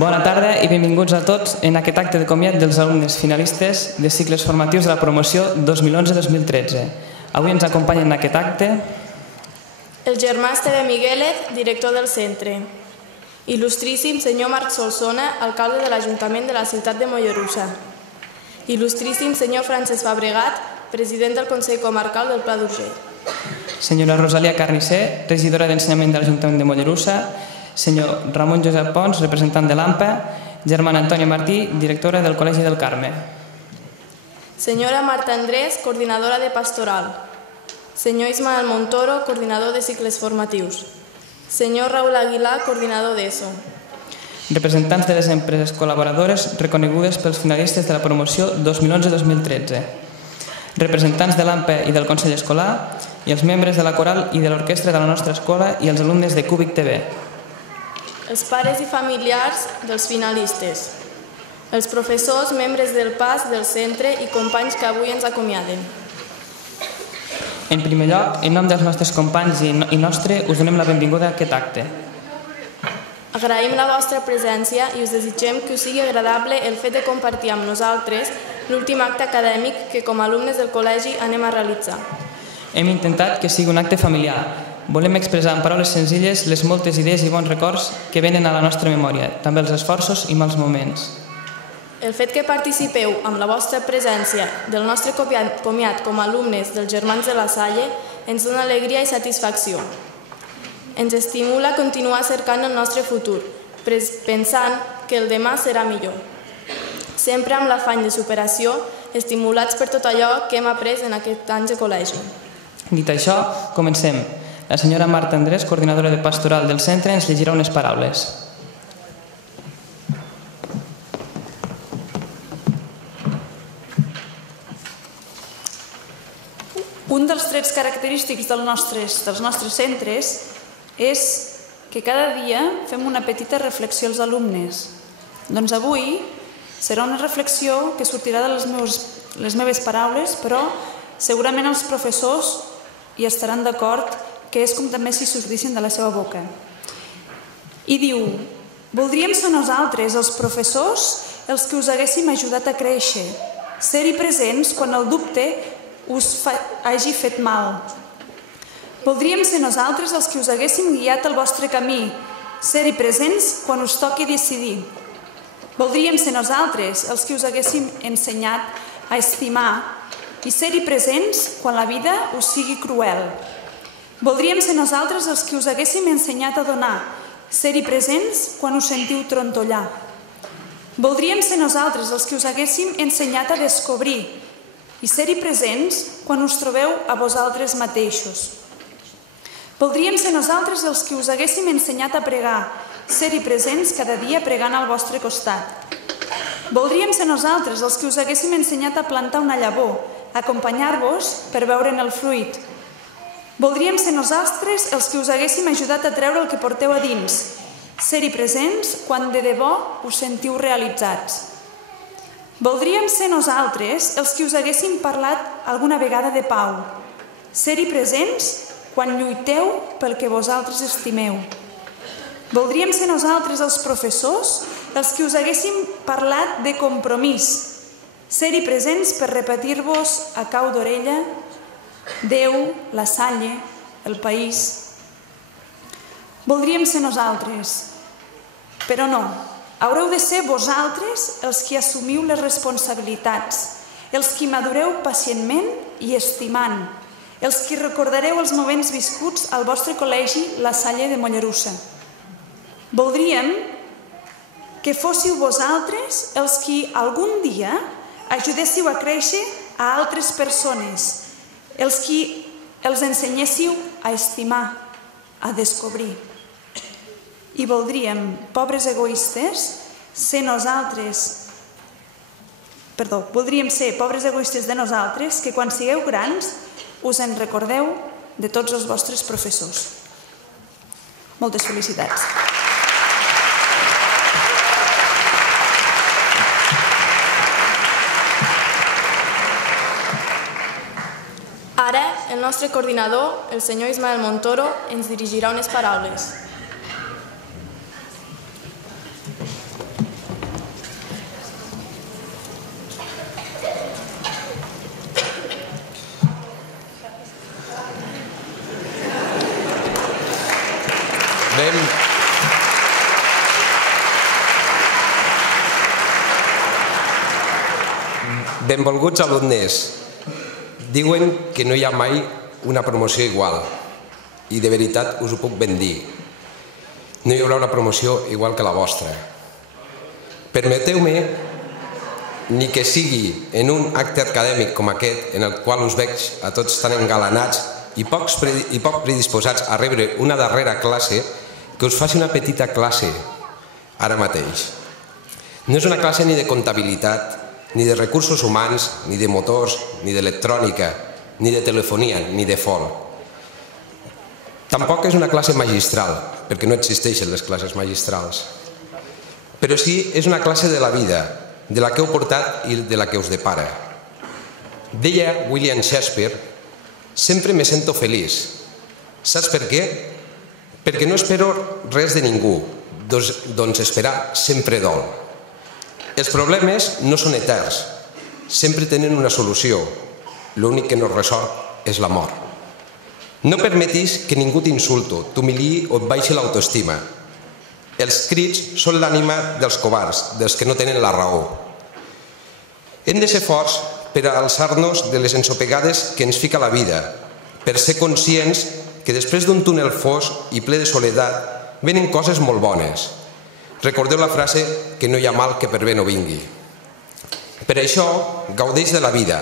Bona tarda i benvinguts a tots en aquest acte de comiat dels alumnes finalistes de cicles formatius de la promoció 2011-2013. Avui ens acompanyen en aquest acte el germà Esteve Miguélez, director del centre. Il·lustríssim senyor Marc Solsona, alcalde de l'Ajuntament de la ciutat de Mollerussa. Il·lustríssim senyor Francesc Fabregat, president del Consell Comarcal del Pla d'Urgell. Senyora Rosalia Carnicer, regidora d'Ensenyament de l'Ajuntament de Mollerussa. Senyor Ramon Josep Pons, representant de l'AMPA. Germana Antònia Martí, directora del Col·legi del Carme. Senyora Marta Andrés, coordinadora de Pastoral. Senyor Ismael Montoro, coordinador de cicles formatius. Senyor Raül Aguilar, coordinador d'ESO. Representants de les empreses col·laboradores reconegudes pels finalistes de la promoció 2011-2013. Representants de l'AMPA i del Consell Escolar i els membres de la coral i de l'orquestra de la nostra escola i els alumnes de Cúbic TV. Els pares i familiars dels finalistes. Els professors, membres del PAS, del centre i companys que avui ens acomiaden. En primer lloc, en nom dels nostres companys i nostre, us donem la benvinguda a aquest acte. Agraïm la vostra presència i us desitgem que us sigui agradable el fet de compartir amb nosaltres l'últim acte acadèmic que com a alumnes del col·legi anem a realitzar. Hem intentat que sigui un acte familiar. Volem expressar en paraules senzilles les moltes idees i bons records que venen a la nostra memòria, també els esforços i mals moments. El fet que participeu amb la vostra presència del nostre comiat com a alumnes dels Germans de la Salle ens dona alegria i satisfacció. Ens estimula a continuar cercant el nostre futur, pensant que el demà serà millor. Sempre amb l'afany de superació, estimulats per tot allò que hem après en aquests anys de col·legi. Dit això, comencem. La senyora Marta Andrés, coordinadora de Pastoral del centre, ens llegirà unes paraules. Un dels trets característics dels nostres centres és que cada dia fem una petita reflexió als alumnes. Doncs avui serà una reflexió que sortirà de les meves paraules, però segurament els professors hi estaran d'acord que és com també si sortissin de la seva boca. I diu: voldríem ser nosaltres, els professors, els que us haguéssim ajudat a créixer, ser-hi presents quan el dubte us hagi fet mal. Voldríem ser nosaltres els que us haguéssim guiat al vostre camí, ser-hi presents quan us toqui decidir. Voldríem ser nosaltres els que us haguéssim ensenyat a estimar i ser-hi presents quan la vida us sigui cruel. Voldríem ser nosaltres els que us haguéssim ensenyat a donar, ser-hi presents quan us sentiu trontollar. Voldríem ser nosaltres els que us haguéssim ensenyat a descobrir i ser-hi presents quan us trobeu a vosaltres mateixos. Voldríem ser nosaltres els que us haguéssim ensenyat a pregar, ser-hi presents cada dia pregant al vostre costat. Voldríem ser nosaltres els que us haguéssim ensenyat a plantar una llavor, acompanyar-vos per veure'n el fruit. Voldríem ser nosaltres els que us haguéssim ajudat a treure el que porteu a dins, ser-hi presents quan de debò us sentiu realitzats. Voldríem ser nosaltres els que us haguéssim parlat alguna vegada de pau, ser-hi presents quan lluiteu pel que vosaltres estimeu. Voldríem ser nosaltres els professors els que us haguéssim parlat de compromís, ser-hi presents per repetir-vos a cau d'orella Déu, la Salle, el país. Voldríem ser nosaltres, però no. Haureu de ser vosaltres els que assumiu les responsabilitats, els que madureu pacientment i estimant, els que recordareu els moments viscuts al vostre col·legi La Salle de Mollerussa. Voldríem que fóssiu vosaltres els que algun dia ajudéssiu a créixer a altres persones, els que els ensenyéssiu a estimar, a descobrir. I voldríem, pobres egoistes, voldríem ser pobres egoistes de nosaltres que quan sigueu grans us en recordeu de tots els vostres professors. Moltes felicitats. Ara, el nostre coordinador, el senyor Ismael Montoro, ens dirigirà unes paraules. Benvolguts alumnes. Diuen que no hi ha mai una promoció igual i de veritat us ho puc ben dir. No hi haurà una promoció igual que la vostra. Permeteu-me, ni que sigui en un acte acadèmic com aquest, en el qual us veig a tots tan engalanats i poc predisposats a rebre una darrera classe, que us faci una petita classe ara mateix. No és una classe ni de comptabilitat, ni de recursos humans, ni de motors, ni d'electrònica, ni de telefonia, ni de fol. Tampoc és una classe magistral, perquè no existeixen les classes magistrals. Però sí és una classe de la vida, de la que heu portat i de la que us depara. Deia William Shakespeare, sempre me sento feliç. Saps per què? Perquè no espero res de ningú, doncs esperar sempre dol. Els problemes no són eterns, sempre tenen una solució. L'únic que no resol és la mort. No permetis que ningú t'insulti, t'humiliï o et baixi l'autoestima. Els crits són l'ànima dels covards, dels que no tenen la raó. Hem de ser forts per alçar-nos de les ensopegades que ens fica la vida, per ser conscients que després d'un túnel fosc i ple de soledat venen coses molt bones. Recordeu la frase que no hi ha mal que per bé no vingui. Per això, gaudeix de la vida,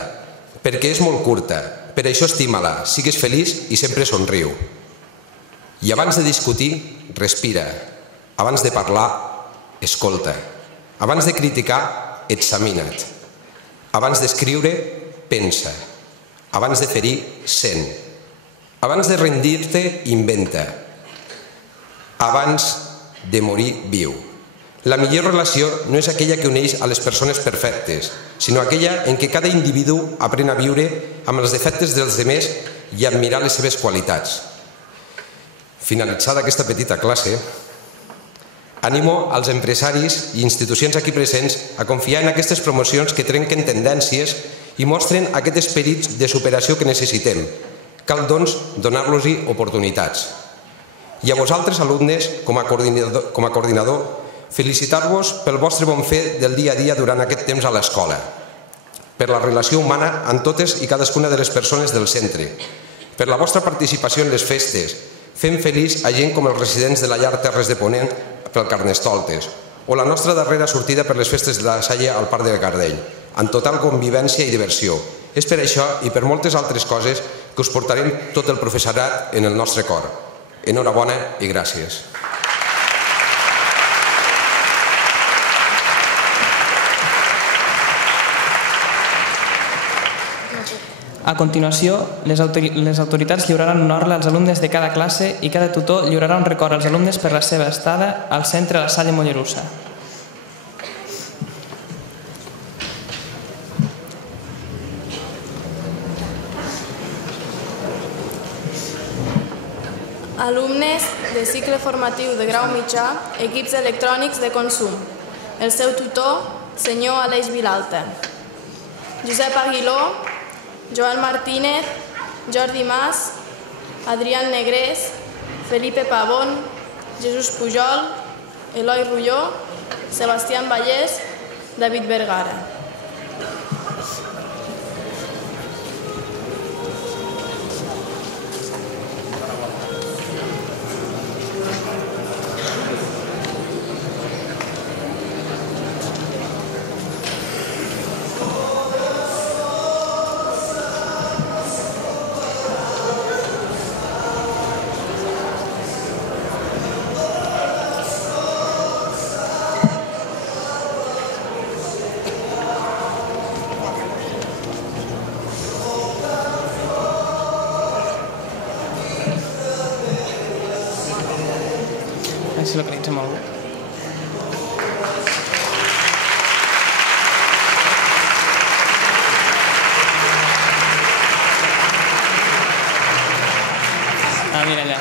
perquè és molt curta. Per això estima-la, sigues feliç i sempre somriu. I abans de discutir, respira. Abans de parlar, escolta. Abans de criticar, examina't. Abans d'escriure, pensa. Abans de ferir, sent. Abans de rendir-te, inventa. Abans de morir, viu. La millor relació no és aquella que uneix a les persones perfectes, sinó aquella en què cada individu aprèn a viure amb els defectes dels demés i a admirar les seves qualitats. Finalitzada aquesta petita classe, animo als empresaris i institucions aquí presents a confiar en aquestes promocions que trenquen tendències i mostren aquest esperit de superació que necessitem. Cal, doncs, donar-los-hi oportunitats. I a vosaltres, alumnes, com a coordinador, felicitar-vos pel vostre bon fer del dia a dia durant aquest temps a l'escola, per la relació humana amb totes i cadascuna de les persones del centre, per la vostra participació en les festes, fent feliç a gent com els residents de la llar Terres de Ponent pel Carnestoltes, o la nostra darrera sortida per les festes de la Salle al Parc de Gardell, amb total convivència i diversió. És per això i per moltes altres coses que us portarem tot el professorat en el nostre cor. Enhorabona i gràcies. A continuació, les autoritats lliuraran una orla als alumnes de cada classe i cada tutor lliurarà un record als alumnes per la seva estada al centre de la Salle Mollerussa. Alumnes de cicle formatiu de grau mitjà, equips electrònics de consum. El seu tutor, senyor Aleix Vilalta. Josep Aguiló, Joan Martínez, Jordi Mas, Adrián Negrés, Felipe Pavón, Jesús Pujol, Eloi Rulló, Sebastián Vallès, David Vergara. Si localitza molt bé. Mira allà.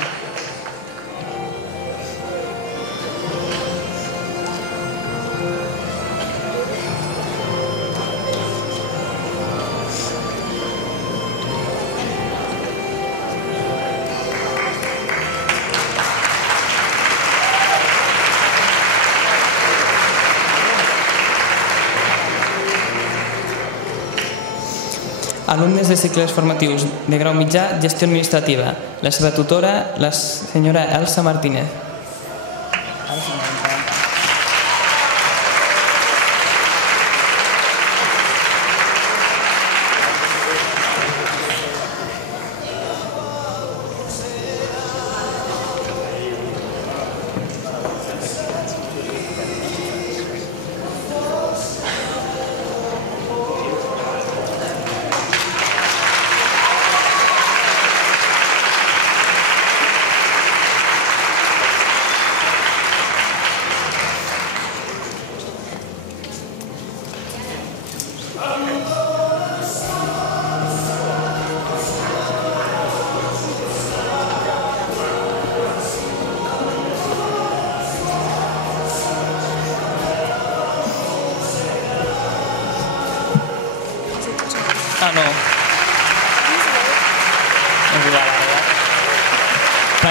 alumnes de cicles formatius de grau mitjà, gestió administrativa. La seva tutora, la senyora Elsa Martínez.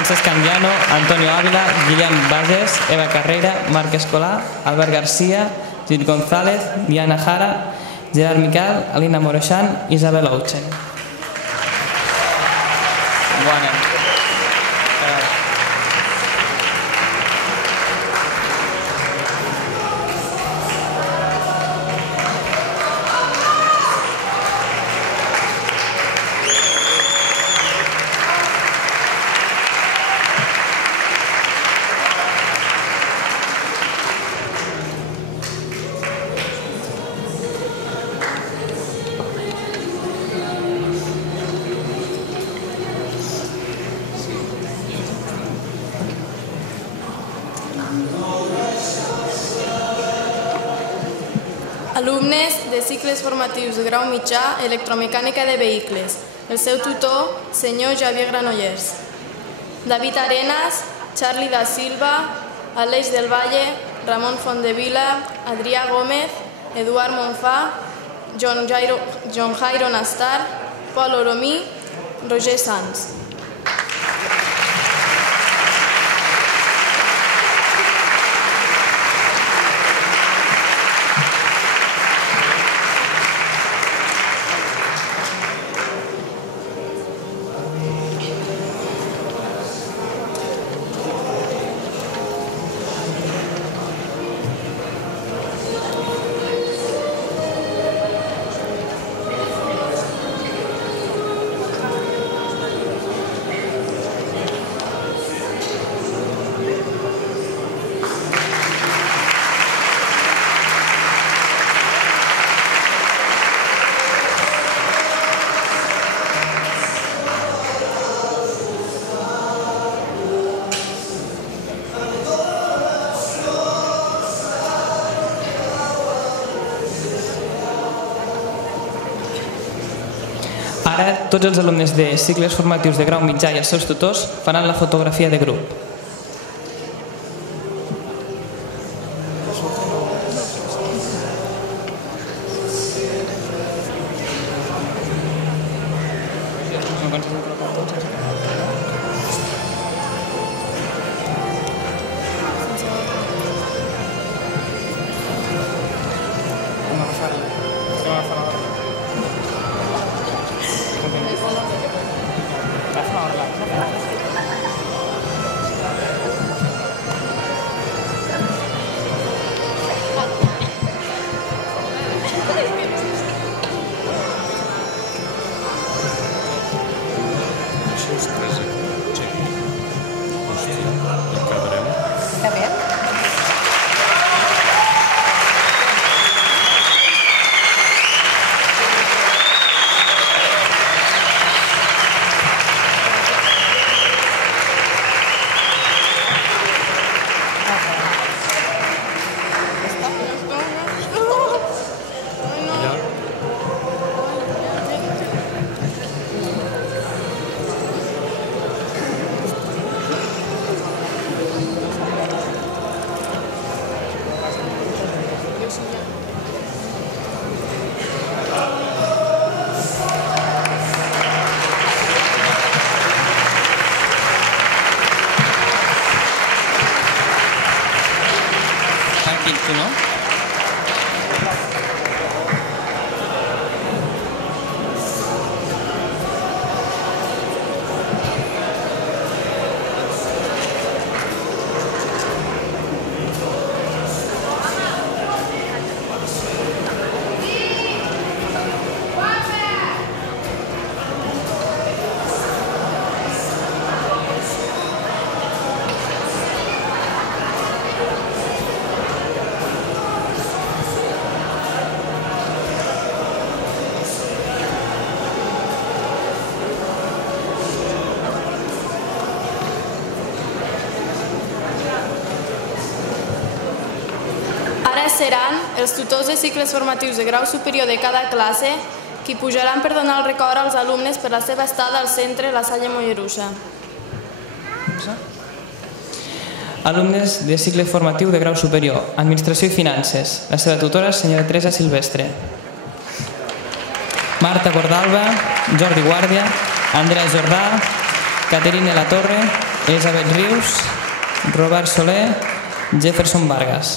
Francesc Anguiano, Antonio Ávila, Guillem Bages, Eva Carrera, Marc Escolà, Albert García, Judit González, Diana Jara, Gerard Miquel, Alina Moreixan, Isabel Ouchen. Bona. Alumnes de cicles formatius de grau mitjà, electromecànica de vehicles. El seu tutor, senyor Javier Granollers. David Arenas, Charlie da Silva, Aleix del Valle, Ramon Fondevila, Adrià Gómez, Eduard Monfà, John Jairo Nastar, Pol Oromí, Roger Sanz. Ara, tots els alumnes de cicles formatius de grau mitjà i els seus tutors faran la fotografia de grup. els tutors de cicles formatius de grau superior de cada classe, qui pujaran per donar el record als alumnes per la seva estada al centre La Salle Mollerussa. Alumnes de cicle formatiu de grau superior, Administració i Finances. La seva tutora, senyora Teresa Silvestre. Marta Cordalba, Jordi Guàrdia, Andrea Jordà, Caterina La Torre, Elisabet Rius, Robert Soler, Jefferson Vargas.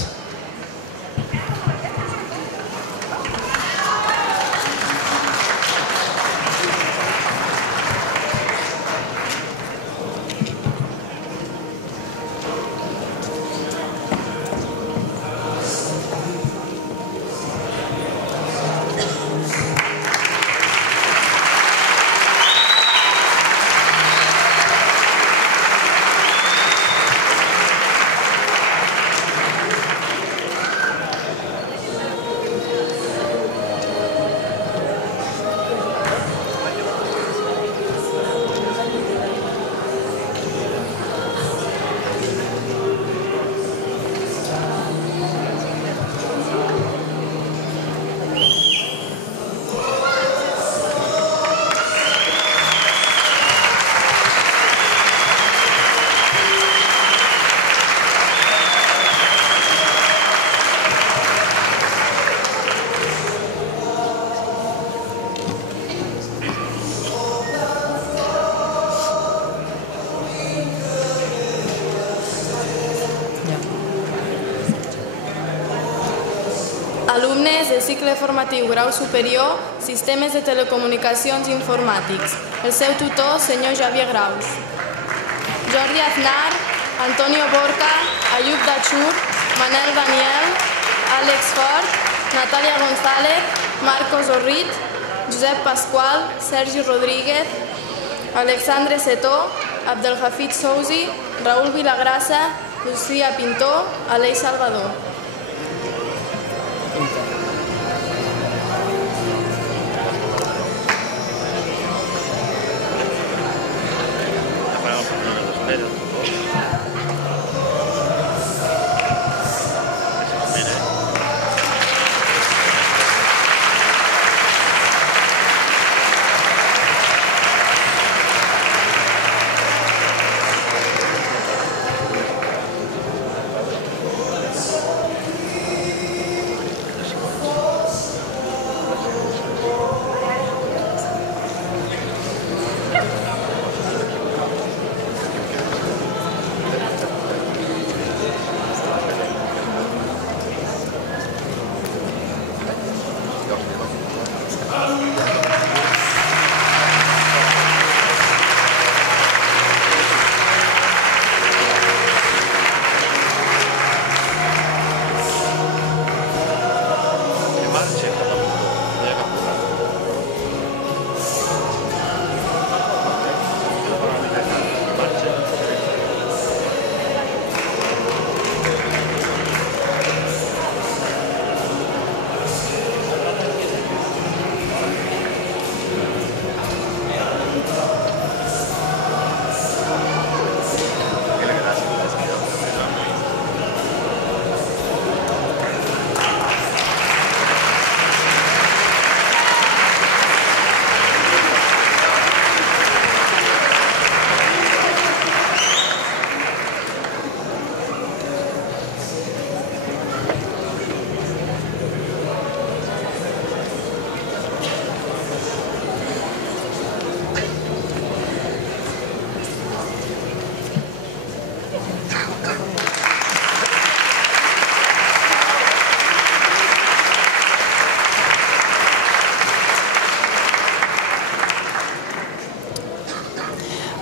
Alumnes de cicle formatiu grau superior, Sistemes de Telecomunicacions Informàtics. El seu tutor, senyor Javier Graus. Jordi Aznar, Antonio Borca, Ayub Dachur, Manel Daniel, Àlex Fort, Natàlia González, Marcos Orrit, Josep Pasqual, Sergi Rodríguez, Alexandre Setó, Abdelhafid Sousi, Raül Vilagrassa, Lucía Pintó, Aleix Salvador.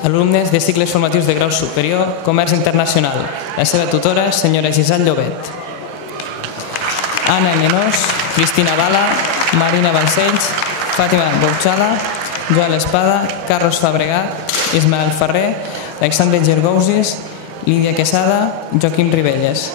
Alumnes de cicles formatius de grau superior, Comerç Internacional. La seva tutora, senyora Giselle Llobet. Anna Llenós, Cristina Bala, Marina Balcells, Fàtima Bouchala, Joan Espada, Carlos Fabregat, Ismael Ferrer, Alexandre Gergousis, Lídia Quesada, Joaquim Ribelles.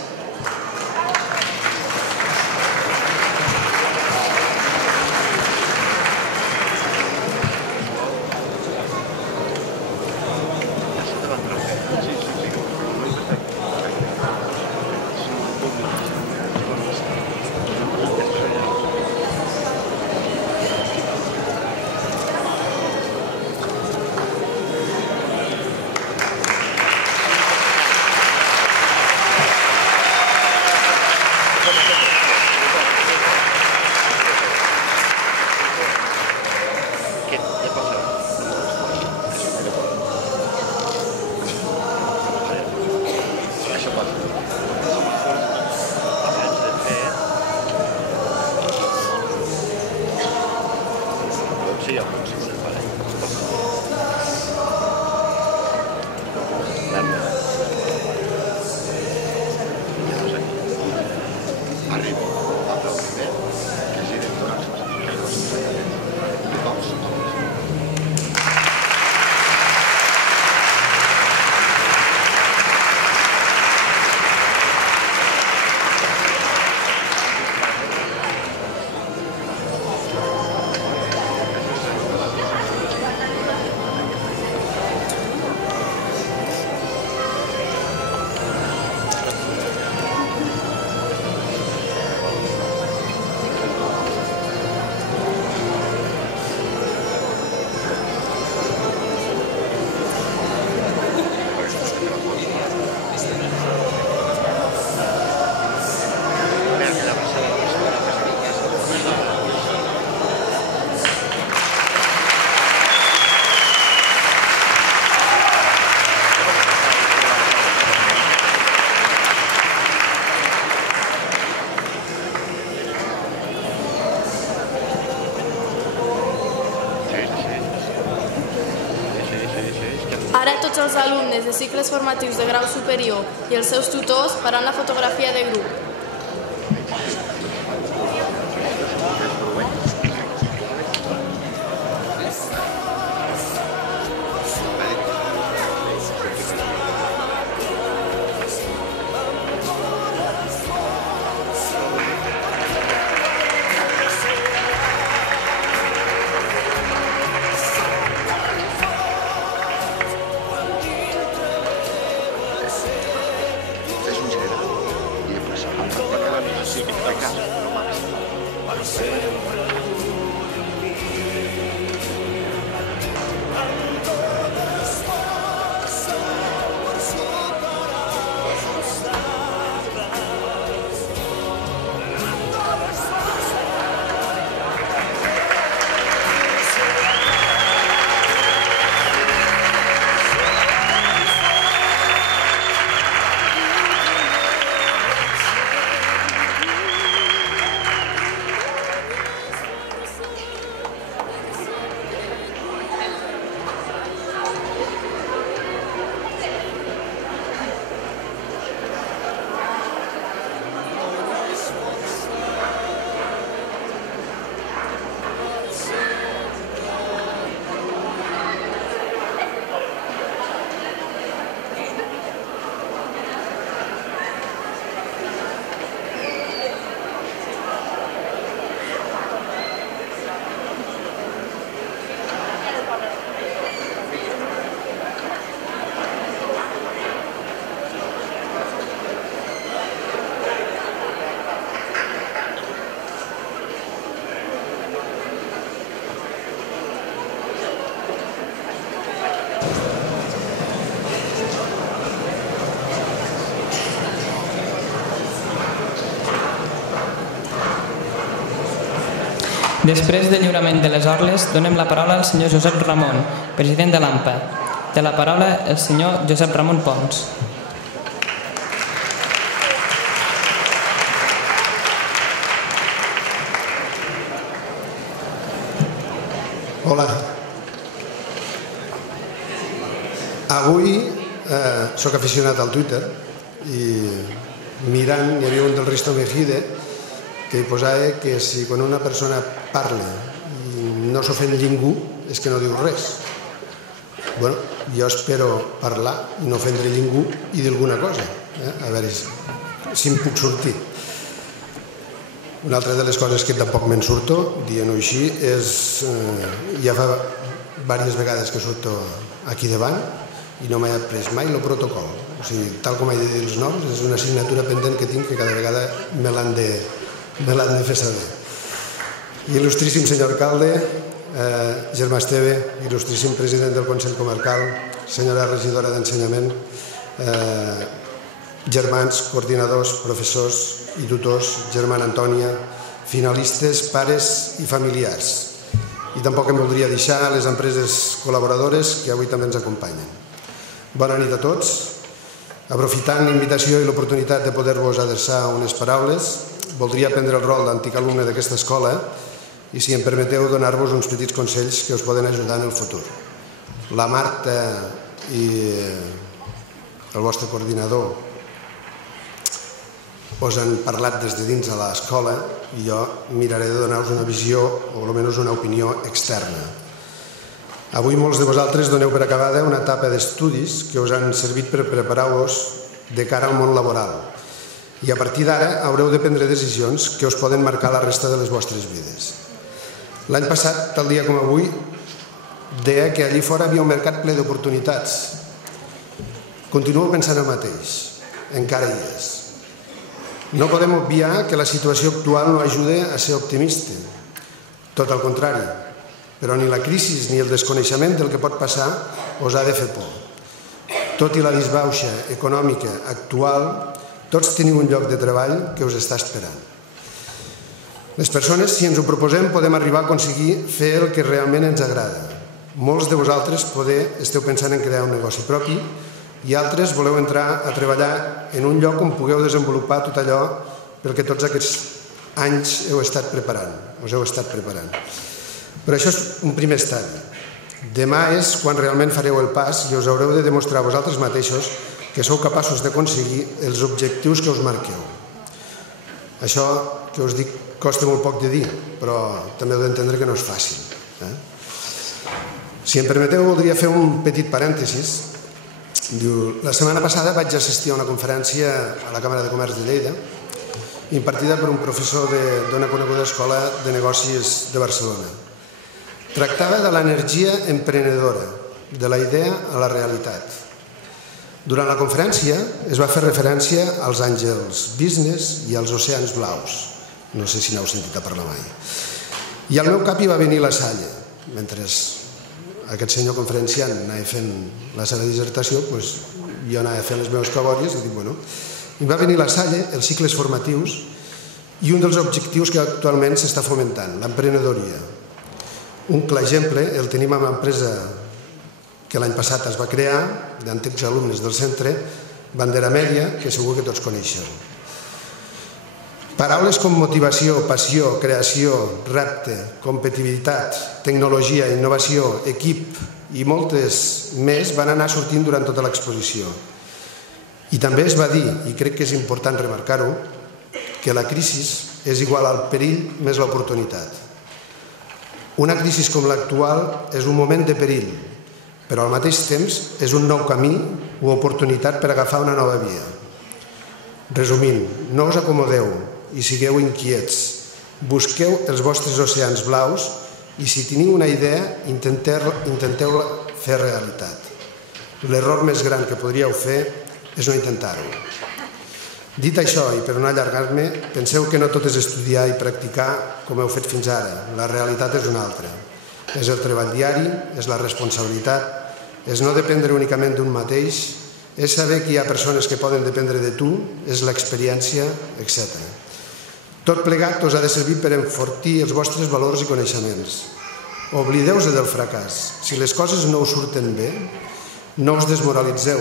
Ara tots els alumnes de cicles formatius de grau superior i els seus tutors faran la fotografia de grup. Després del lliurament de les orles, donem la paraula al senyor Josep Ramon, president de l'AMPA. Té la paraula el senyor Josep Ramon Pons. Hola. Avui soc aficionat al Twitter i mirant hi havia un del Risto Mejide que hi posava que si quan una persona parla i no s'ofèn ningú és que no diu res. Bueno, jo espero parlar i no ofendre ningú i dir alguna cosa, a veure si em puc sortir. Una altra de les coses que tampoc me'n surto, dient-ho així, és ja fa diverses vegades que surto aquí davant i no m'he après mai el protocol. O sigui, tal com he de dir els noms, és una assignatura pendent que tinc que cada vegada me l'han de fer saber. Il·lustríssim senyor alcalde, Germà Esteve, il·lustríssim president del Consell Comarcal, senyora regidora d'Ensenyament, germans, coordinadors, professors i tutors, germana Antònia, finalistes, pares i familiars. I tampoc em voldria deixar les empreses col·laboradores que avui també ens acompanyen. Bona nit a tots. Aprofitant l'invitació i l'oportunitat de poder-vos adreçar unes paraules, voldria prendre el rol d'antic alumne d'aquesta escola i, si em permeteu, donar-vos uns petits consells que us poden ajudar en el futur. La Marta i el vostre coordinador us han parlat des de dins a l'escola i jo miraré de donar-vos una visió o almenys una opinió externa. Avui molts de vosaltres doneu per acabada una etapa d'estudis que us han servit per preparar-vos de cara al món laboral i a partir d'ara haureu de prendre decisions que us poden marcar la resta de les vostres vides. L'any passat, tal dia com avui, deia que allí fora havia un mercat ple d'oportunitats. Continuo pensant el mateix, encara hi és. No podem obviar que la situació actual no ajuda a ser optimista. Tot al contrari, però ni la crisi ni el desconeixement del que pot passar us ha de fer por. Tot i la disbauxa econòmica actual, tots teniu un lloc de treball que us està esperant. Les persones, si ens ho proposem, podem arribar a aconseguir fer el que realment ens agrada. Molts de vosaltres esteu pensant en crear un negoci propi i altres voleu entrar a treballar en un lloc on pugueu desenvolupar tot allò pel que tots aquests anys us heu estat preparant. Però això és un primer estadi. Demà és quan realment fareu el pas i us haureu de demostrar a vosaltres mateixos que sou capaços d'aconseguir els objectius que us marqueu. Això que us dic costa molt poc de dir, però també heu d'entendre que no és fàcil. Si em permeteu, voldria fer un petit parèntesis. La setmana passada vaig assistir a una conferència a la Càmera de Comerç de Lleida impartida per un professor d'una coneguda escola de negocis de Barcelona. Tractava de l'energia emprenedora, de la idea a la realitat. Durant la conferència es va fer referència als àngels business i als oceans blaus. No sé si n'heu sentit a parlar mai. I al meu cap hi va venir la Salle. Mentre aquest senyor conferenciant anava fent la seva dissertació, jo anava fent les meves cabòries i dic, bueno, i va venir la Salle, els cicles formatius, i un dels objectius que actualment s'està fomentant, l'emprenedoria. Un clar exemple el tenim amb l'empresa que l'any passat es va crear, d'antics alumnes del centre, Bandera Mèdia, que segur que tots coneixen. Paraules com motivació, passió, creació, repte, competitivitat, tecnologia, innovació, equip i moltes més van anar sortint durant tota l'exposició. I també es va dir, i crec que és important remarcar-ho, que la crisi és igual al perill més l'oportunitat. Una crisi com l'actual és un moment de perill, però al mateix temps és un nou camí o oportunitat per agafar una nova via. Resumint, no us acomodeu i sigueu inquiets. Busqueu els vostres oceans blaus i si teniu una idea, intenteu-la fer realitat. L'error més gran que podríeu fer és no intentar-ho. Dit això, i per no allargar-me, penseu que no tot és estudiar i practicar com heu fet fins ara. La realitat és una altra. És el treball diari, és la responsabilitat, és no dependre únicament d'un mateix, és saber que hi ha persones que poden dependre de tu, és l'experiència, etc. Tot plegat us ha de servir per enfortir els vostres valors i coneixements. Oblideu-vos del fracàs. Si les coses no us surten bé, no us desmoralitzeu.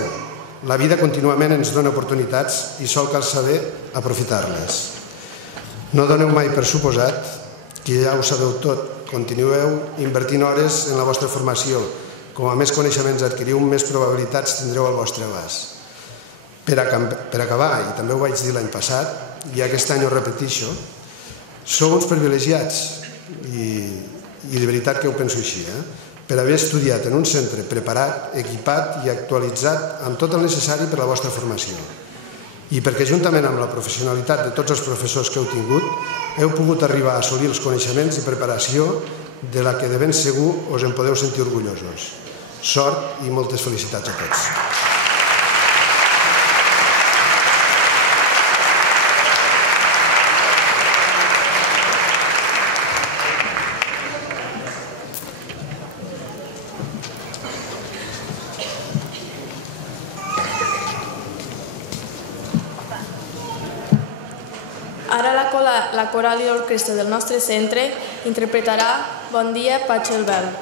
La vida contínuament ens dona oportunitats i sol cal saber aprofitar-les. No doneu mai per suposat que ja ho sabeu tot. Continueu invertint hores en la vostra formació. Com a més coneixements adquiriu, més probabilitats tindreu al vostre abast. Per acabar, i també ho vaig dir l'any passat, i aquest any ho repeteixo, sou uns privilegiats, i de veritat que ho penso així, per haver estudiat en un centre preparat, equipat i actualitzat amb tot el necessari per a la vostra formació. I perquè juntament amb la professionalitat de tots els professors que heu tingut, heu pogut arribar a assolir els coneixements i preparació de la que de ben segur us en podeu sentir orgullosos. Sort i moltes felicitats a tots. Ara la coral i l'orquestra del nostre centre interpretarà Bon dia, Patge el Vel.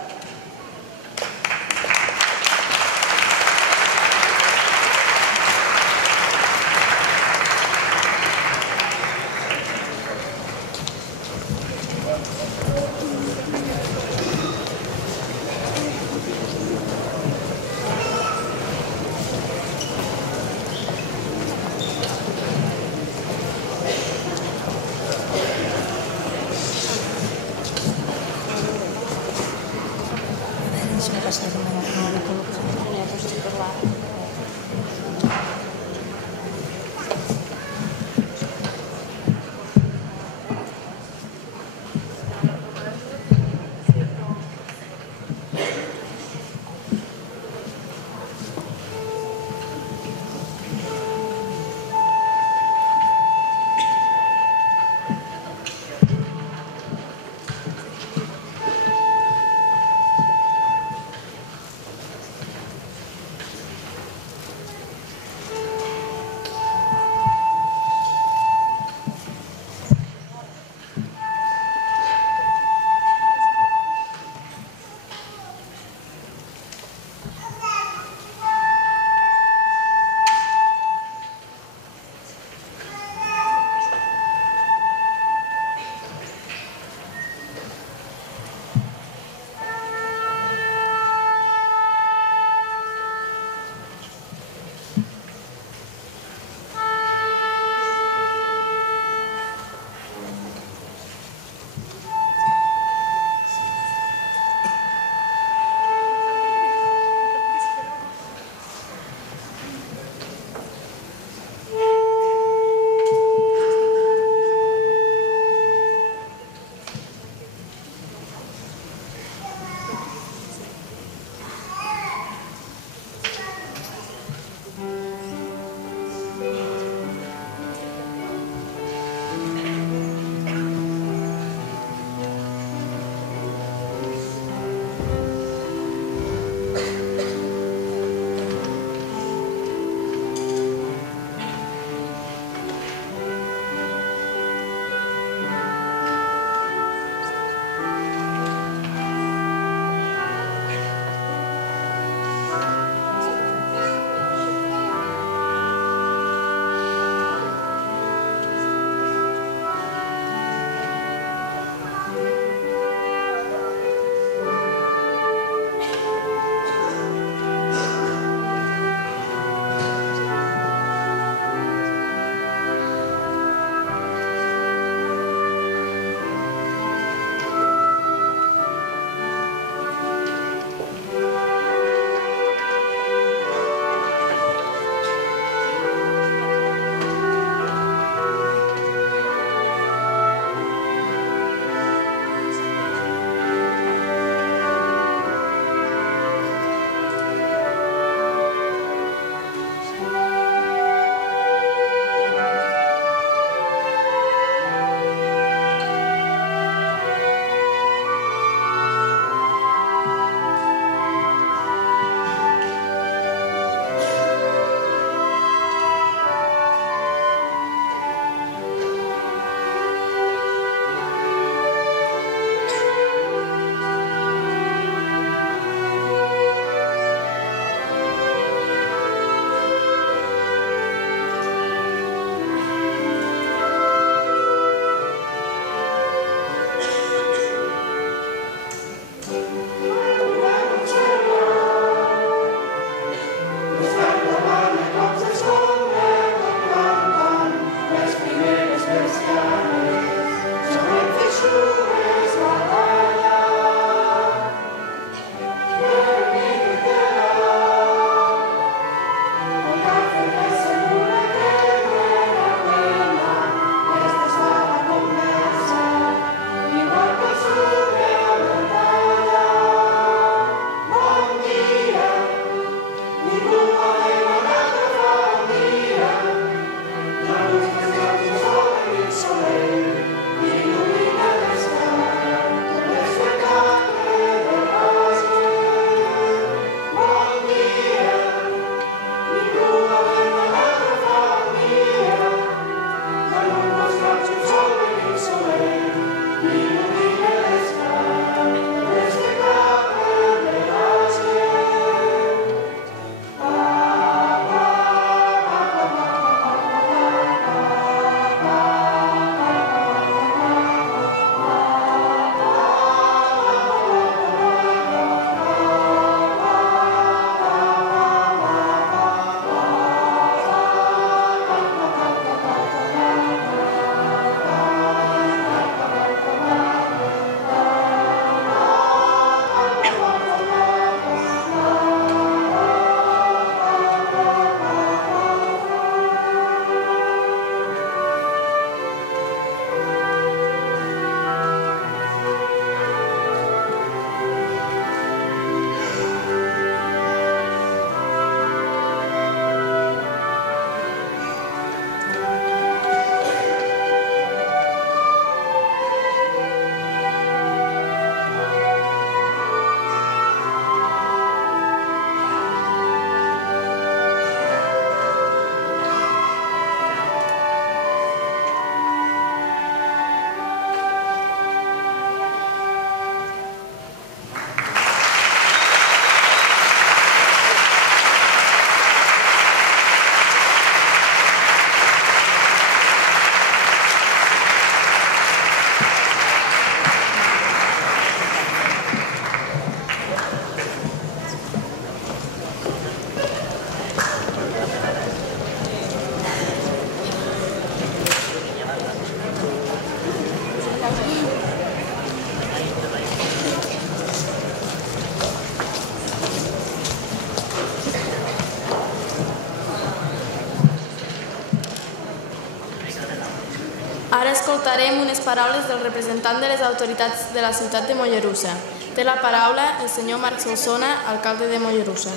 escoltarem unes paraules del representant de les autoritats de la ciutat de Mollerussa. Té la paraula el senyor Marc Solsona, alcalde de Mollerussa.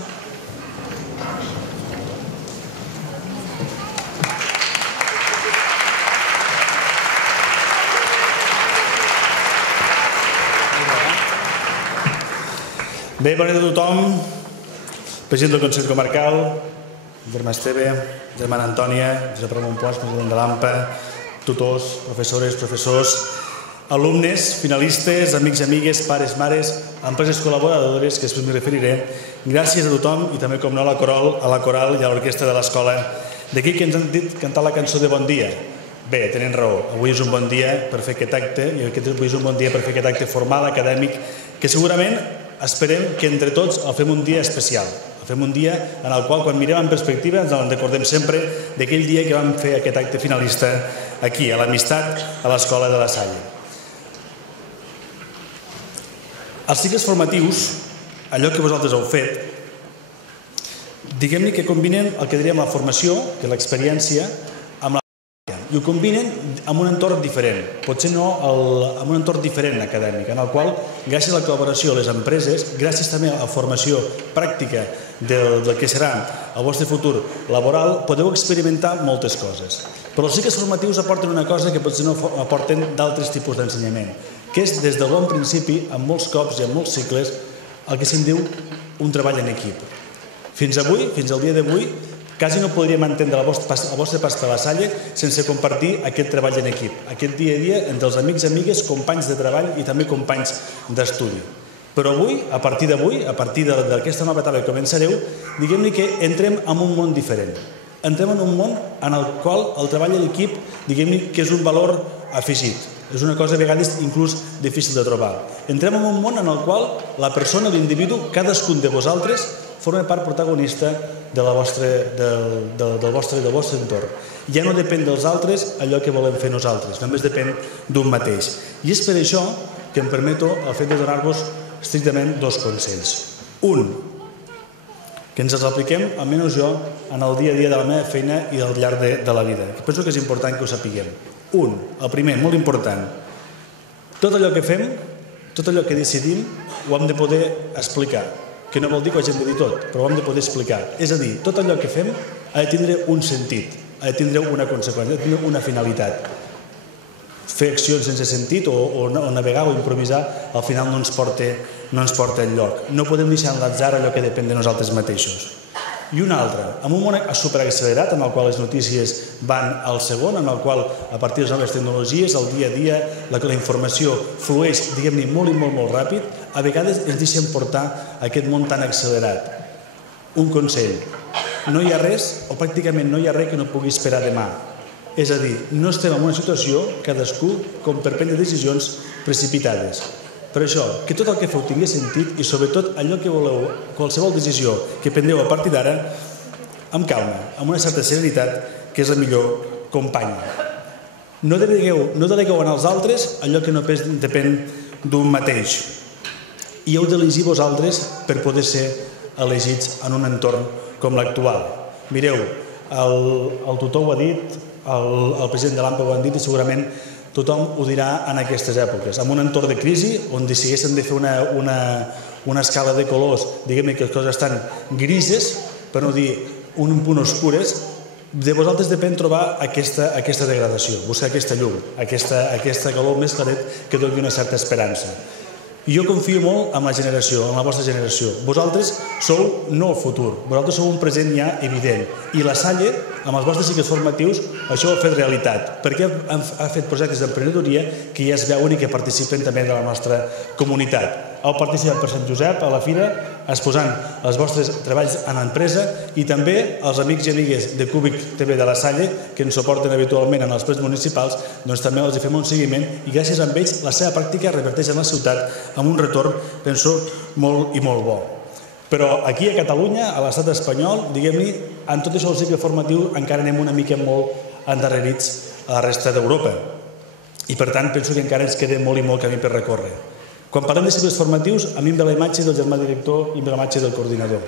Bé, bona nit a tothom, president del Consell Comarcal, germà Esteve, germana Antònia, Josep Ramon Pons, president de l'AMPA, tutors, professores, professors, alumnes, finalistes, amics i amigues, pares, mares, empreses col·laboradores, que després m'hi referiré. Gràcies a tothom i també, com no, a la coral i a l'orquestra de l'escola d'aquí que ens han dit cantar la cançó de Bon Dia. Bé, tenen raó, avui és un bon dia per fer aquest acte i avui és un bon dia per fer aquest acte formal, acadèmic, que segurament esperem que entre tots el fem un dia especial. El fem un dia en el qual, quan mirem en perspectiva, ens en recordem sempre d'aquell dia que vam fer aquest acte finalista aquí, a l'Amistat, a l'Escola de la Salle. Els cicles formatius, allò que vosaltres heu fet, diguem-ne que combinen el que diríem la formació, que és l'experiència, amb la pràctica. I ho combinen amb un entorn diferent, potser no amb un entorn diferent acadèmic, en el qual, gràcies a la col·laboració de les empreses, gràcies també a la formació pràctica del que serà el vostre futur laboral, podeu experimentar moltes coses. Però els cicles formatius aporten una cosa que potser no aporten d'altres tipus d'ensenyament, que és des del bon principi, amb molts cops i amb molts cicles, el que se'n diu un treball en equip. Fins avui, fins al dia d'avui, quasi no podríem entendre el vostre pas per la Salle sense compartir aquest treball en equip, aquest dia a dia entre els amics i amigues, companys de treball i també companys d'estudi. Però avui, a partir d'avui, a partir d'aquesta nova etapa que començareu, diguem-ne que entrem en un món diferent. Entrem en un món en el qual el treball en equip, diguem-ne que és un valor afegit. És una cosa a vegades inclús difícil de trobar. Entrem en un món en el qual la persona, l'individu, cadascun de vosaltres, forma part protagonista del vostre entorn. Ja no depèn dels altres allò que volem fer nosaltres, només depèn d'un mateix. I és per això que em permeto el fet de donar-vos estrictament dos consells. Un, que ens els apliquem, almenys jo, en el dia a dia de la meva feina i al llarg de la vida. Penso que és important que ho sapiguem. Un, el primer, molt important, tot allò que fem, tot allò que decidim, ho hem de poder explicar, que no vol dir que ho hagin de dir tot, però ho hem de poder explicar. És a dir, tot allò que fem ha de tindre un sentit, ha de tindre una conseqüència, ha de tindre una finalitat. Fer accions sense sentit o navegar o improvisar al final no ens porta enlloc. No podem deixar en l'atzar allò que depèn de nosaltres mateixos. I una altra, en un món superaccelerat en el qual les notícies van al segon, en el qual a partir de les noves tecnologies, el dia a dia, la informació flueix, diguem-ne, molt i molt ràpid, a vegades ens deixem portar aquest món tan accelerat. Un consell, no hi ha res o pràcticament no hi ha res que no pugui esperar demà. És a dir, no estem en una situació, cadascú, com per prendre decisions precipitades. Per això, que tot el que feu tingui sentit i sobretot allò que voleu, qualsevol decisió que prendreu a partir d'ara, amb calma, amb una certa serenitat, que és la millor companya. No delegueu en els altres allò que no depèn d'un mateix. I heu d'elegir vosaltres per poder ser elegits en un entorn com l'actual. Mireu, el tutor ho ha dit, el president de l'AMPA ho ha dit i segurament tothom ho dirà en aquestes èpoques. En un entorn de crisi, on si haguéssim de fer una escala de colors, diguem-ne que les coses estan grises, per no dir un punt oscures, de vosaltres depèn trobar aquesta degradació, buscar aquesta llum, aquesta calor més claret que doni una certa esperança. I jo confio molt en la generació, en la vostra generació. Vosaltres sou no el futur, vosaltres sou un present ja evident. I la Salle, amb els vostres cicles formatius, això ho ha fet realitat, perquè ha fet projectes d'emprenedoria que ja es veuen i que participen també de la nostra comunitat. Heu participat per Sant Josep a la fira, exposant els vostres treballs en empresa i també els amics i amigues de Cúbic TV de la Salle, que ens suporten habitualment en els plens municipals, doncs també els fem un seguiment i gràcies a ells la seva pràctica reverteix en la ciutat amb un retorn, penso, molt i molt bo. Però aquí a Catalunya, a l'estat espanyol, diguem-ne, en tot això el cicle formatiu encara anem una mica molt endarrerits a la resta d'Europa. I per tant penso que encara ens queda molt i molt camí per recórrer. Quan parlem de cicles formatius, a mi em ve la imatge del germà director i em ve la imatge del coordinador.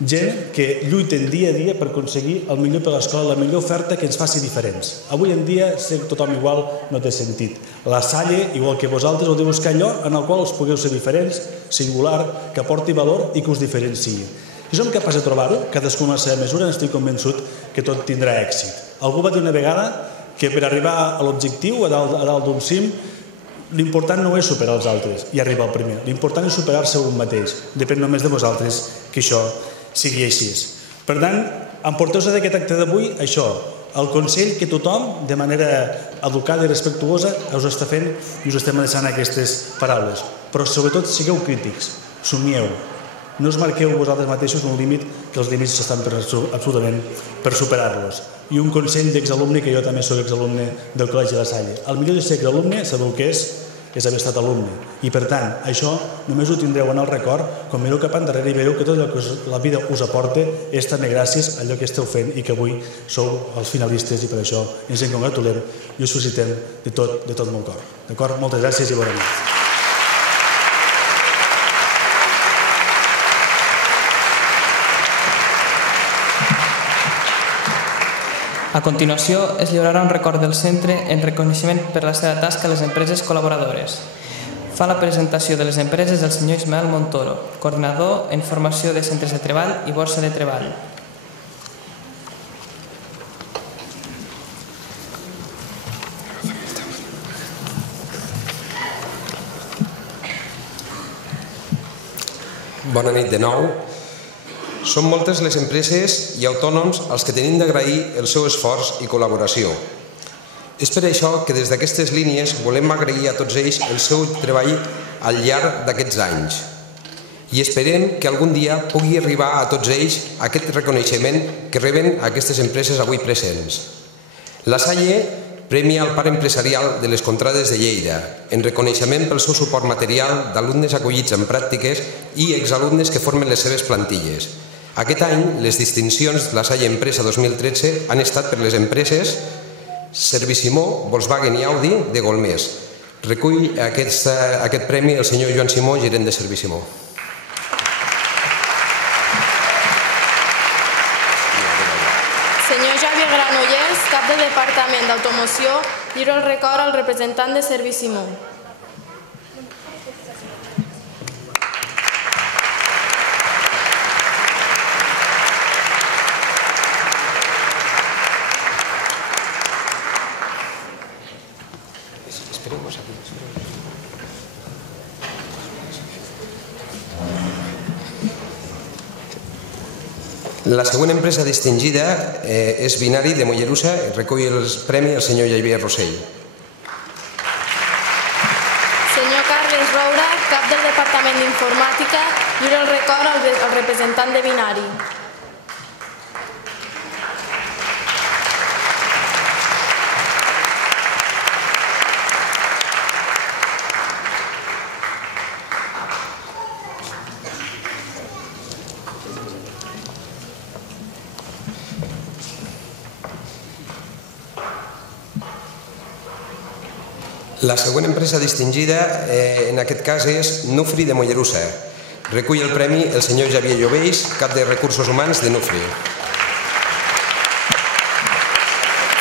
gent que lluiten dia a dia per aconseguir el millor per l'escola, la millor oferta que ens faci diferents. Avui en dia, ser tothom igual no té sentit. La Salle, igual que vosaltres, heu de buscar allò en el qual us pugueu ser diferents, singular, que aporti valor i que us diferenciï. Si som capaços de trobar-ho, cadascú a la seva mesura, estic convençut que tot tindrà èxit. Algú va dir una vegada que per arribar a l'objectiu, a dalt d'un cim, l'important no és superar els altres i arribar al primer. L'important és superar-se un mateix. Depèn només de vosaltres que això sigui així. Per tant, emporteu-se d'aquest acte d'avui això, el consell que tothom, de manera educada i respectuosa, us està fent i us estem adreçant aquestes paraules. Però sobretot sigueu crítics, somieu. No us marqueu vosaltres mateixos un límit, que els límits estan absolutament per superar-los. I un consell d'exalumne, que jo també soc exalumne del Col·legi de la Salle. El millor de ser exalumne, sabeu què és haver estat alumne. I per tant, això només ho tindreu en el record quan mireu cap endarrere i veieu que tot allò que la vida us aporta és també gràcies a allò que esteu fent i que avui sou els finalistes i per això ens en congratulem i us felicitem de tot molt cor. D'acord? Moltes gràcies i bona nit. A continuació, es lliurarà un record del centre en reconeixement per la seva tasca a les empreses col·laboradores. Fa la presentació de les empreses el senyor Ismael Montoro, coordinador en formació de centres de treball i borsa de treball. Bona nit de nou. Són moltes les empreses i autònoms als que tenim d'agrair el seu esforç i col·laboració. És per això que des d'aquestes línies volem agrair a tots ells el seu treball al llarg d'aquests anys. I esperem que algun dia pugui arribar a tots ells aquest reconeixement que reben aquestes empreses avui presents. La Salle premia el Parc Empresarial de les Contrades de Lleida en reconeixement pel seu suport material d'alumnes acollits en pràctiques i exalumnes que formen les seves plantilles. Aquest any, les distincions de la Salle Empresa 2013 han estat per les empreses Servisimó, Volkswagen i Audi de Golmés. Recull aquest premi el senyor Joan Simó, gerent de Servisimó. Senyor Javier Granollers, cap del Departament d'Automoció, lliura el record al representant de Servisimó. La següent empresa distingida és Binari de Mollerussa, recull el premi el senyor Javier Rossell. Senyor Carles Roura, cap del Departament d'Informàtica, lliura el record al representant de Binari. La següent empresa distingida en aquest cas és Nufri de Mollerussa. Recull el premi el senyor Javier Llobells, cap de Recursos Humans de Nufri.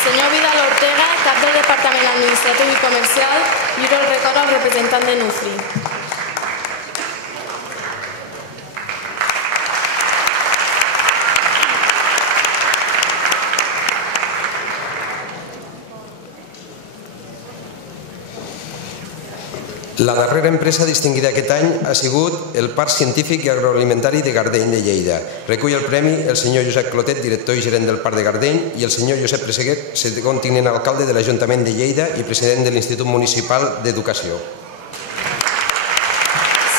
Senyor Vidal Ortega, cap del Departament Administratiu i Comercial, lliura el record al representant de Nufri. La darrera empresa distingida aquest any ha sigut el Parc Científic i Agroalimentari de Gardeny de Lleida. Recull el premi el senyor Josep Clotet, director i gerent del Parc de Gardeny, i el senyor Josep Presseguet, segon tinent alcalde de l'Ajuntament de Lleida i president de l'Institut Municipal d'Educació.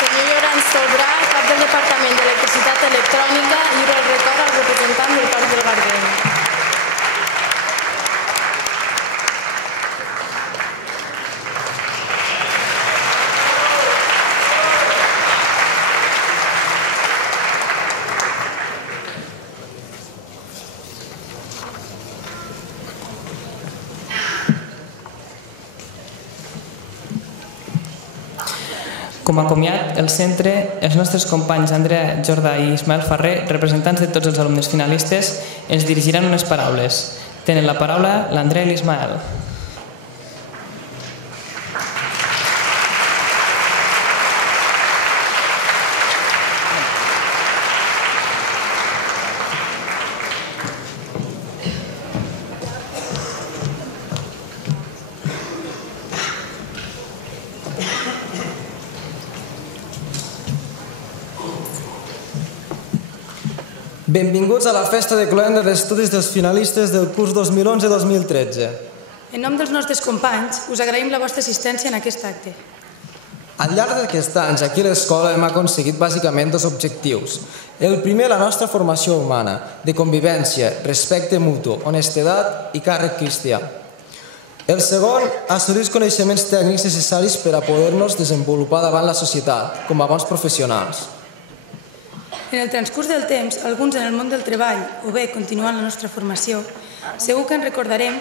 Senyor Llorenç Tolbrà, cap del Departament d'Electricitat Electrònica, lliura el record al representant del Parc del Gardeny. Com a comiat, el centre, els nostres companys Andrea Jordà i Ismael Ferrer, representants de tots els alumnes finalistes, ens dirigiran unes paraules. Tenen la paraula l'Andrea i l'Ismael. Benvinguts a la festa de cloenda d'estudis dels finalistes del curs 2011-2013. En nom dels nostres companys, us agraïm la vostra assistència en aquest acte. Al llarg d'aquests anys, aquí a l'escola hem aconseguit bàsicament dos objectius. El primer, la nostra formació humana, de convivència, respecte mutu, honestedat i càrrec cristià. El segon, assolir els coneixements tècnics necessaris per a poder-nos desenvolupar davant la societat, com a bons professionals. En el transcurs del temps, alguns en el món del treball o bé continuant la nostra formació, segur que ens recordarem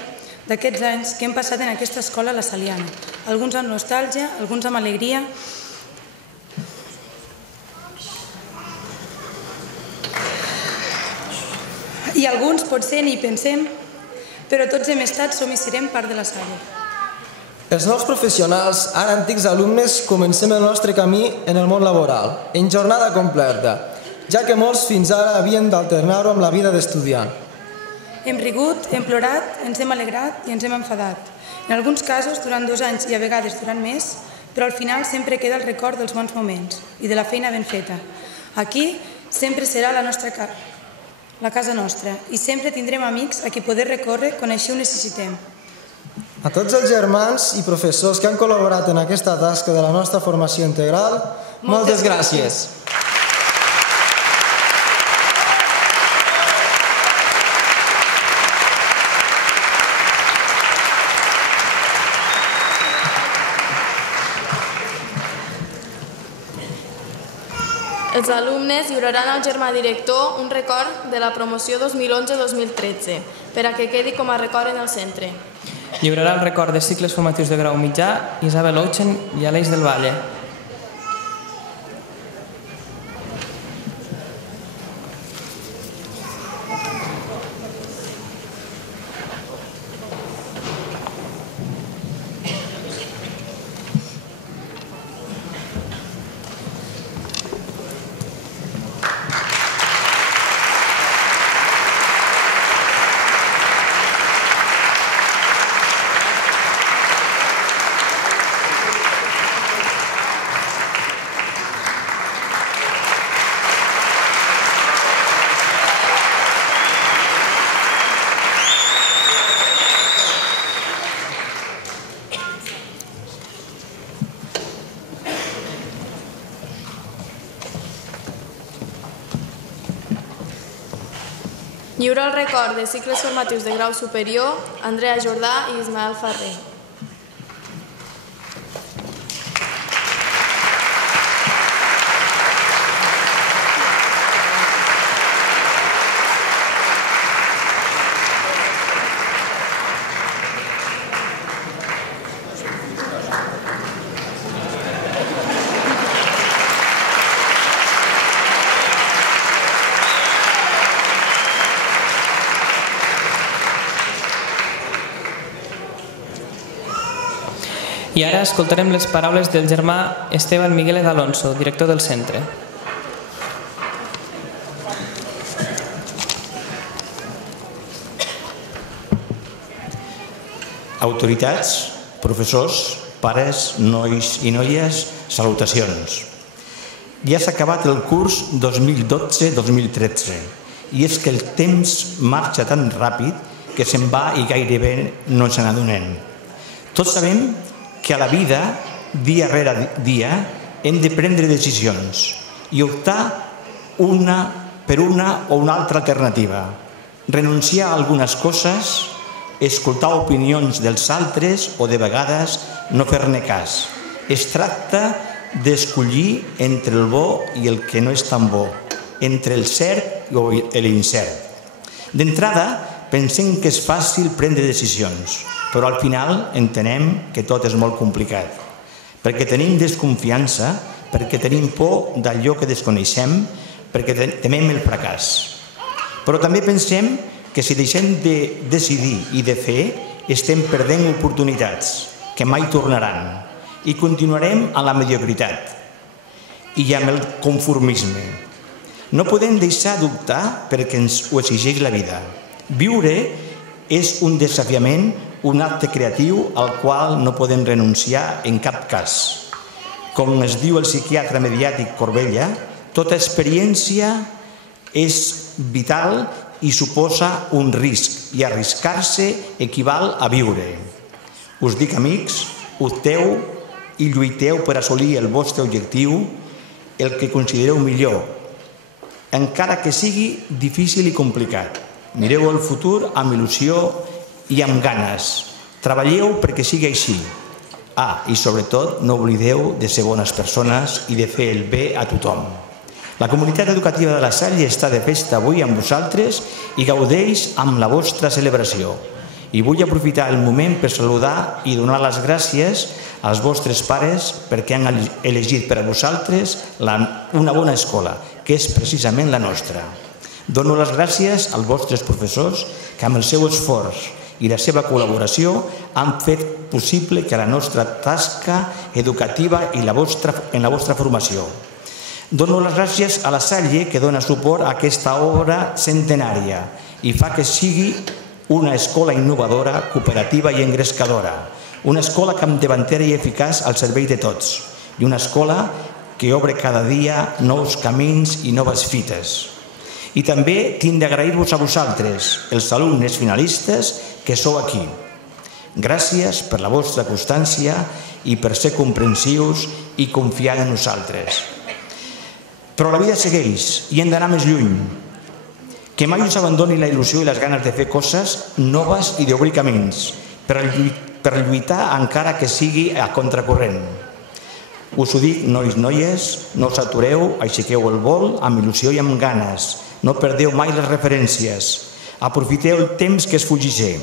d'aquests anys que hem passat en aquesta escola La Saliana. Alguns amb nostàlgia, alguns amb alegria. I alguns potser ni pensem, però tots hem estat, som i serem part de la Salle. Els nous professionals, ara antics alumnes, comencem el nostre camí en el món laboral, en jornada completa, ja que molts fins ara havien d'alternar-ho amb la vida d'estudiant. Hem rigut, hem plorat, ens hem alegrat i ens hem enfadat. En alguns casos durant 2 anys i a vegades durant més, però al final sempre queda el record dels bons moments i de la feina ben feta. Aquí sempre serà la casa nostra i sempre tindrem amics a qui poder recórrer quan així ho necessitem. A tots els germans i professors que han col·laborat en aquesta tasca de la nostra formació integral, moltes gràcies. Els alumnes lliuraran al germà director un record de la promoció 2011-2013 per a que quedi com a record en el centre. Lliurarà el record de cicles formatius de grau mitjà Isabel Ouchen i Aleix del Valle. Lliura el record de cicles formatius de grau superior Andrea Jordà i Ismael Ferrer. I ara escoltarem les paraules del germà Esteban Miguel Alonso, director del centre. Autoritats, professors, pares, nois i noies, salutacions. Ja s'ha acabat el curs 2012-2013 i és que el temps marxa tan ràpid que se'n va i gairebé no ens n'adonem. Tots sabem que a la vida, dia rere dia, hem de prendre decisions i optar per una o una altra alternativa. Renunciar a algunes coses, escoltar opinions dels altres o de vegades no fer-ne cas. Es tracta d'escollir entre el bo i el que no és tan bo, entre el cert i l'incert. D'entrada, pensem que és fàcil prendre decisions, però al final entenem que tot és molt complicat, perquè tenim desconfiança perquè tenim por d'allò que desconeixem, perquè temem el fracàs. Però també pensem que si deixem de decidir i de fer, estem perdent oportunitats que mai tornaran i continuarem a la mediocritat i amb el conformisme. No podem deixar d'optar perquè ens ho exigeix la vida. Viure és un desafiament, un acte creatiu al qual no podem renunciar en cap cas. Com es diu el psiquiatre mediàtic Corbella, tota experiència és vital i suposa un risc, i arriscar-se equival a viure. Us dic, amics, opteu i lluiteu per assolir el vostre objectiu, el que considereu millor, encara que sigui difícil i complicat. Mireu el futur amb il·lusió i amb ganes. Treballeu perquè sigui així. I sobretot no oblideu de ser bones persones i de fer el bé a tothom. La comunitat educativa de La Salle està de festa avui amb vosaltres i gaudeix amb la vostra celebració. I vull aprofitar el moment per saludar i donar les gràcies als vostres pares perquè han elegit per a vosaltres una bona escola, que és precisament la nostra. Dono les gràcies als vostres professors que amb el seu esforç i la seva col·laboració han fet possible que la nostra tasca educativa en la vostra formació. Dono les gràcies a La Salle que dona suport a aquesta obra centenària i fa que sigui una escola innovadora, cooperativa i engrescadora, una escola capdavantera i eficaç al servei de tots i una escola que obre cada dia nous camins i noves fites. I també tinc d'agrair-vos a vosaltres, els alumnes finalistes que sou aquí. Gràcies per la vostra constància i per ser comprensius i confiar en nosaltres. Però la vida segueix i hem d'anar més lluny. Que mai us abandoni la il·lusió i les ganes de fer coses noves i d'obrir camins, per lluitar encara que sigui a contracorrent. Us ho dic, nois, noies, no us atureu, aixequeu el vol amb il·lusió i amb ganes. No perdeu mai les referències. Aprofiteu el temps que es fugisseu.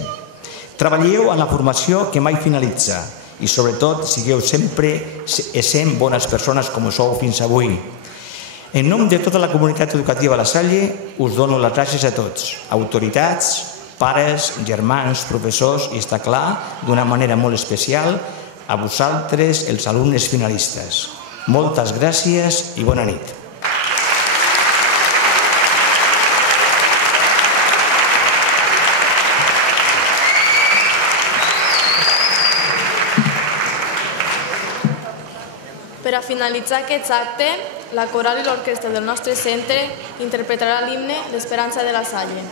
Treballeu en la formació que mai finalitza i, sobretot, sigueu sempre essent bones persones com sou fins avui. En nom de tota la comunitat educativa de La Salle, us dono les gràcies a tots, autoritats, pares, germans, professors i, està clar, d'una manera molt especial, a vosaltres, els alumnes finalistes. Moltes gràcies i bona nit. Per a finalitzar aquest acte, la coral i l'orquestra del nostre centre interpretarà l'himne L'Esperança de La Salle.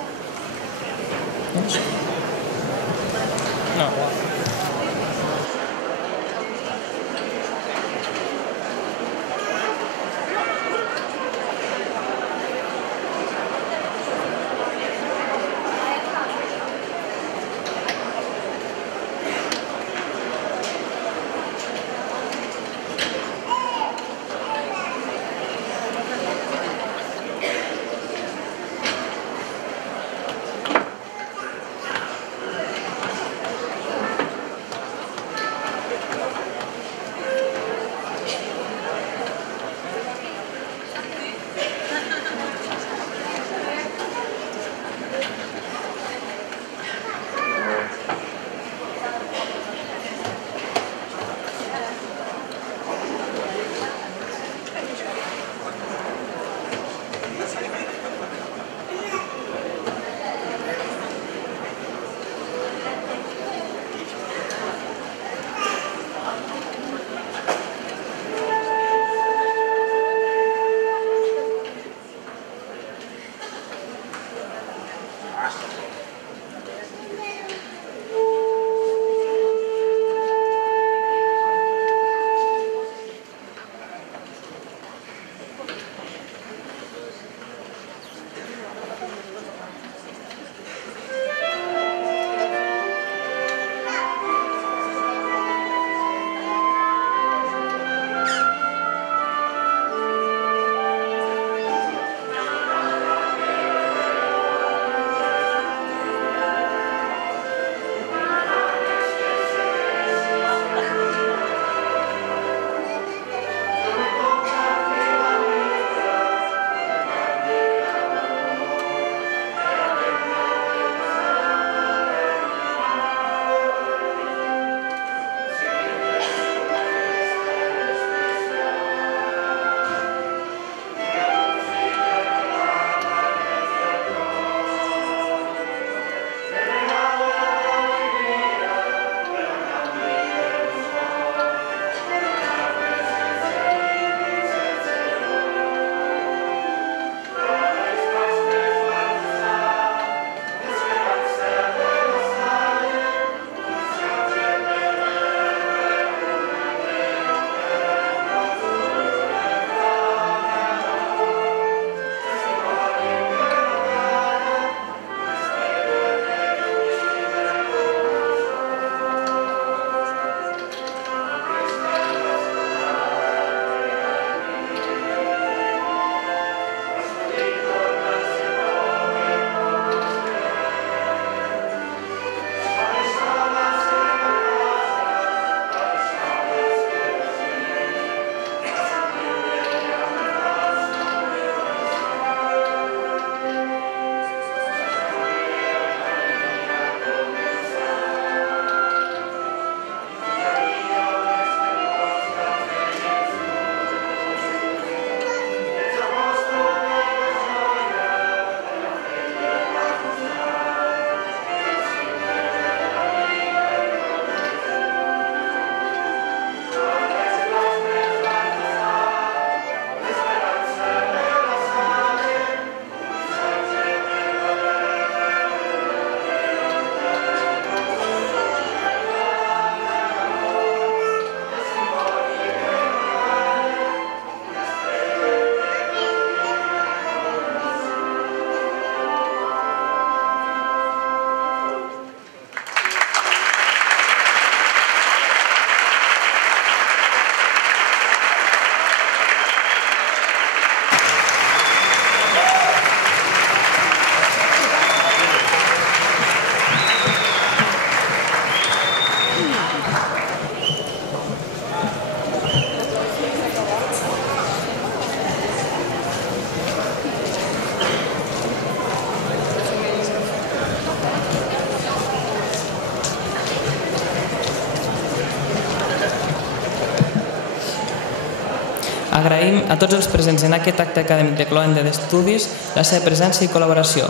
Agraïm a tots els presents en aquest acte acadèmic de cloenda d'estudis la seva presència i col·laboració.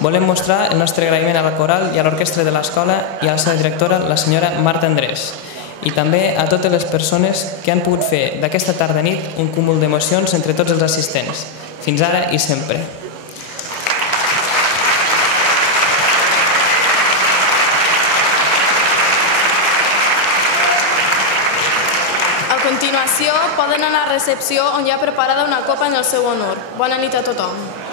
Volem mostrar el nostre agraïment a la coral i a l'orquestra de l'escola i a la seva directora, la senyora Marta Andrés, i també a totes les persones que han pogut fer d'aquesta tarda-nit un cúmul d'emocions entre tots els assistents. Fins ara i sempre. A continuació, poden anar a recepció on hi ha preparada una copa en el seu honor. Bona nit a tothom.